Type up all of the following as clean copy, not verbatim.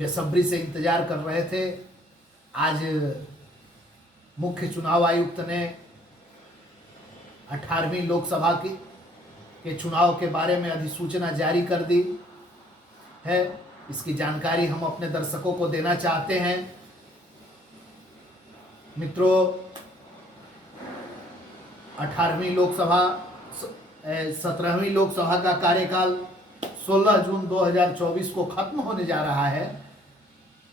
बेसब्री से इंतजार कर रहे थे। आज मुख्य चुनाव आयुक्त ने 18वीं लोकसभा के चुनाव के बारे में अधिसूचना जारी कर दी है। इसकी जानकारी हम अपने दर्शकों को देना चाहते हैं। मित्रों, 18वीं लोकसभा 17वीं लोकसभा का कार्यकाल 16 जून 2024 को खत्म होने जा रहा है।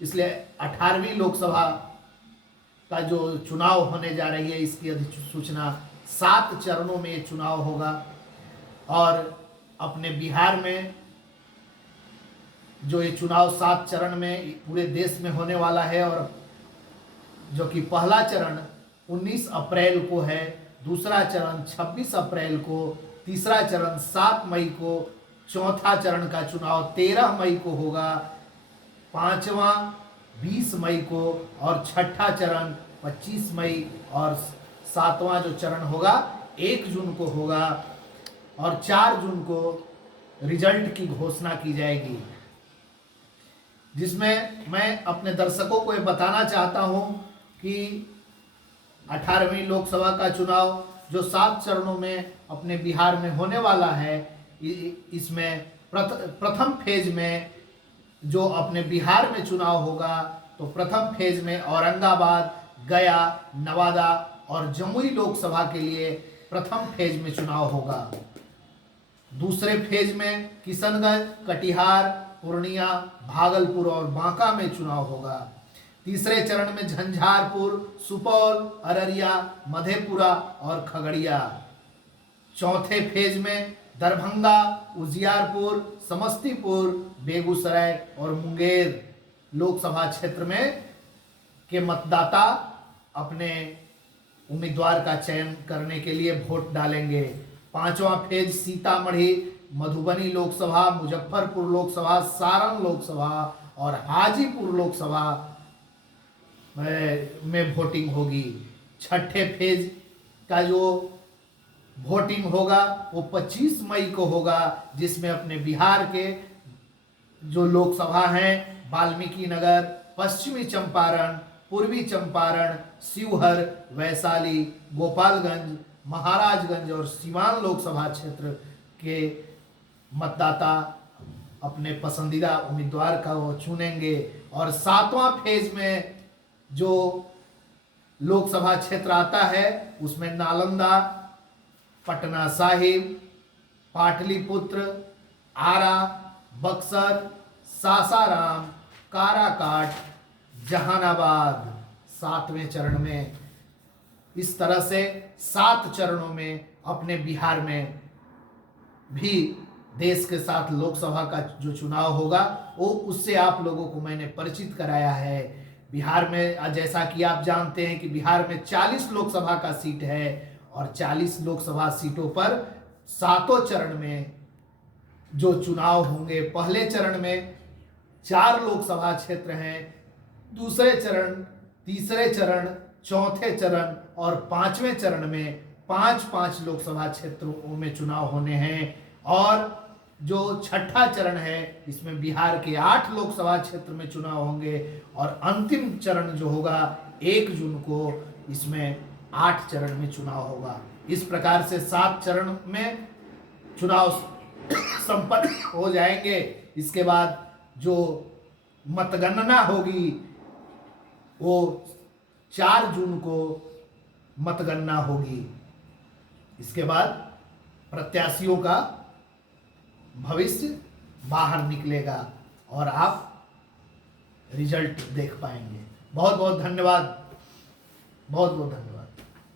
इसलिए 18वीं लोकसभा का जो चुनाव होने जा रही है, इसकी अधिसूचना 7 चरणों में ये चुनाव होगा। और अपने बिहार में जो ये चुनाव 7 चरण में पूरे देश में होने वाला है, और जो कि पहला चरण 19 अप्रैल को है, दूसरा चरण 26 अप्रैल को, तीसरा चरण 7 मई को, चौथा चरण का चुनाव 13 मई को होगा, पांचवा 20 मई को, और छठा चरण 25 मई, और सातवां जो चरण होगा 1 जून को होगा, और 4 जून को रिजल्ट की घोषणा की जाएगी। जिसमें मैं अपने दर्शकों को ये बताना चाहता हूं कि 18वीं लोकसभा का चुनाव जो 7 चरणों में अपने बिहार में होने वाला है, इसमें प्रथम फेज में जो अपने बिहार में चुनाव होगा, तो प्रथम फेज में औरंगाबाद, गया, नवादा और जमुई लोकसभा के लिए प्रथम फेज में चुनाव होगा। दूसरे फेज में किशनगंज, कटिहार, पूर्णिया, भागलपुर और बांका में चुनाव होगा। तीसरे चरण में झंझारपुर, सुपौल, अररिया, मधेपुरा और खगड़िया। चौथे फेज में दरभंगा, उजियारपुर, समस्तीपुर, बेगूसराय और मुंगेर लोकसभा क्षेत्र में के मतदाता अपने उम्मीदवार का चयन करने के लिए वोट डालेंगे। पांचवा फेज सीतामढ़ी, मधुबनी लोकसभा, मुजफ्फरपुर लोकसभा, सारण लोकसभा और हाजीपुर लोकसभा में वोटिंग होगी। छठे फेज का जो वोटिंग होगा वो 25 मई को होगा, जिसमें अपने बिहार के जो लोकसभा हैं वाल्मीकि नगर, पश्चिमी चंपारण, पूर्वी चंपारण, शिवहर, वैशाली, गोपालगंज, महाराजगंज और सीवान लोकसभा क्षेत्र के मतदाता अपने पसंदीदा उम्मीदवार का वो चुनेंगे। और 7वां फेज में जो लोकसभा क्षेत्र आता है उसमें नालंदा, पटना साहिब, पाटलिपुत्र, आरा, बक्सर, सासाराम, काराकाट, जहानाबाद 7वें चरण में। इस तरह से 7 चरणों में अपने बिहार में भी देश के साथ लोकसभा का जो चुनाव होगा वो उससे आप लोगों को मैंने परिचित कराया है। बिहार में जैसा कि आप जानते हैं कि बिहार में 40 लोकसभा का सीट है, और 40 लोकसभा सीटों पर 7 चरण में जो चुनाव होंगे। पहले चरण में 4 लोकसभा क्षेत्र हैं, दूसरे चरण, तीसरे चरण, चौथे चरण और 5वें चरण में 5-5 लोकसभा क्षेत्रों में चुनाव होने हैं। और जो छठा चरण है इसमें बिहार के 8 लोकसभा क्षेत्र में चुनाव होंगे, और अंतिम चरण जो होगा 1 जून को, इसमें 8 चरण में चुनाव होगा। इस प्रकार से 7 चरण में चुनाव संपन्न हो जाएंगे। इसके बाद जो मतगणना होगी वो 4 जून को मतगणना होगी। इसके बाद प्रत्याशियों का भविष्य बाहर निकलेगा और आप रिजल्ट देख पाएंगे। बहुत बहुत धन्यवाद, बहुत बहुत धन्यवाद।